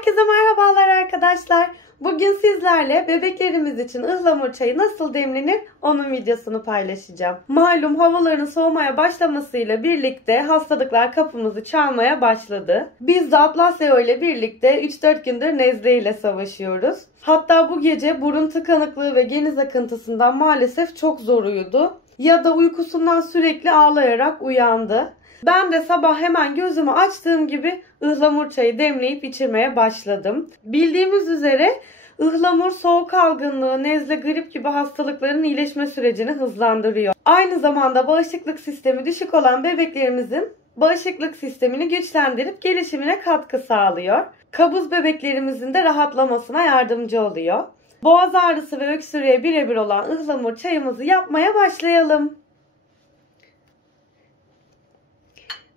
Herkese merhabalar arkadaşlar. Bugün sizlerle bebeklerimiz için ıhlamur çayı nasıl demlenir onun videosunu paylaşacağım. Malum havaların soğumaya başlamasıyla birlikte hastalıklar kapımızı çalmaya başladı. Biz de Atlas Leo ile birlikte 3-4 gündür nezle ile savaşıyoruz. Hatta bu gece burun tıkanıklığı ve geniz akıntısından maalesef çok zor uyudu. Ya da uykusundan sürekli ağlayarak uyandı. Ben de sabah hemen gözümü açtığım gibi ıhlamur çayı demleyip içirmeye başladım. Bildiğimiz üzere ıhlamur soğuk algınlığı, nezle, grip gibi hastalıkların iyileşme sürecini hızlandırıyor. Aynı zamanda bağışıklık sistemi düşük olan bebeklerimizin bağışıklık sistemini güçlendirip gelişimine katkı sağlıyor. Kabız bebeklerimizin de rahatlamasına yardımcı oluyor. Boğaz ağrısı ve öksürüğe birebir olan ıhlamur çayımızı yapmaya başlayalım.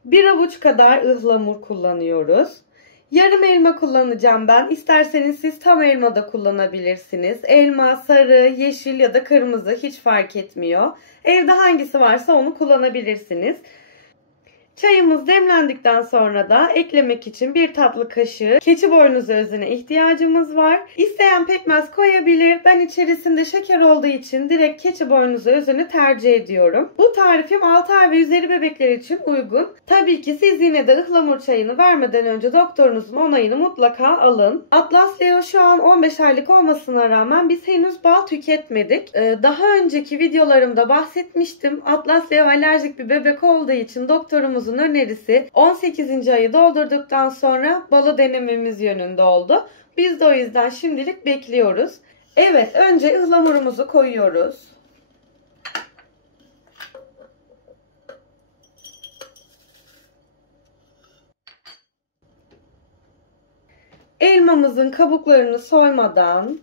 1 avuç kadar ıhlamur kullanıyoruz. Yarım elma kullanacağım ben. İsterseniz siz tam elma da kullanabilirsiniz. Elma, sarı, yeşil ya da kırmızı hiç fark etmiyor. Evde hangisi varsa onu kullanabilirsiniz. Çayımız demlendikten sonra da eklemek için 1 tatlı kaşığı keçi boynuzu özüne ihtiyacımız var. İsteyen pekmez koyabilir. Ben içerisinde şeker olduğu için direkt keçi boynuzu özünü tercih ediyorum. Bu tarifim 6 ay ve üzeri bebekler için uygun. Tabii ki siz yine de ıhlamur çayını vermeden önce doktorunuzun onayını mutlaka alın. Atlas Leo şu an 15 aylık olmasına rağmen biz henüz bal tüketmedik. Daha önceki videolarımda bahsetmiştim. Atlas Leo alerjik bir bebek olduğu için doktorumuz önerisi 18. ayı doldurduktan sonra balı denememiz yönünde oldu. Biz de o yüzden şimdilik bekliyoruz. Evet, önce ıhlamurumuzu koyuyoruz. Elmamızın kabuklarını soymadan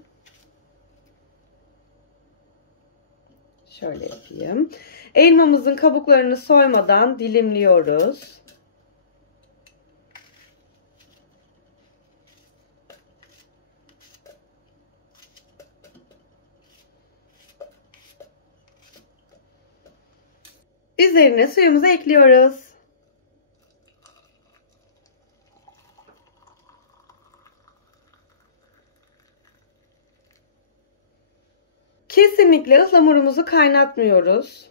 şöyle yapayım. Elmamızın kabuklarını soymadan dilimliyoruz. Üzerine suyumuzu ekliyoruz. Kesinlikle ıhlamurumuzu kaynatmıyoruz.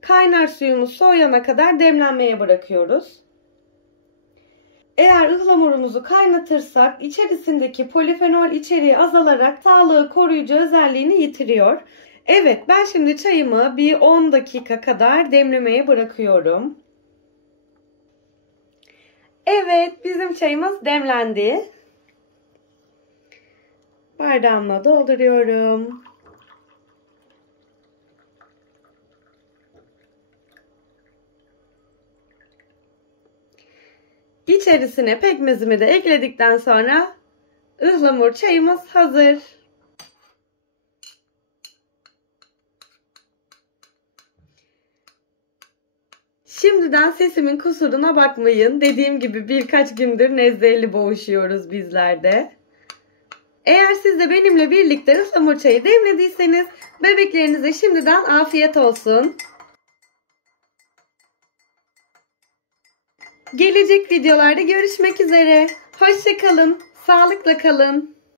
Kaynar suyumuz soğuyana kadar demlenmeye bırakıyoruz. Eğer ıhlamurumuzu kaynatırsak içerisindeki polifenol içeriği azalarak sağlığı koruyucu özelliğini yitiriyor. Evet, ben şimdi çayımı bir 10 dakika kadar demlemeye bırakıyorum. Evet, bizim çayımız demlendi. Bardağıma dolduruyorum. İçerisine pekmezimi de ekledikten sonra ıhlamur çayımız hazır. Şimdiden sesimin kusuruna bakmayın. Dediğim gibi birkaç gündür nezleyle boğuşuyoruz bizler de. Eğer siz de benimle birlikte ıhlamur çayı demlediyseniz bebeklerinize şimdiden afiyet olsun. Gelecek videolarda görüşmek üzere. Hoşça kalın, sağlıkla kalın.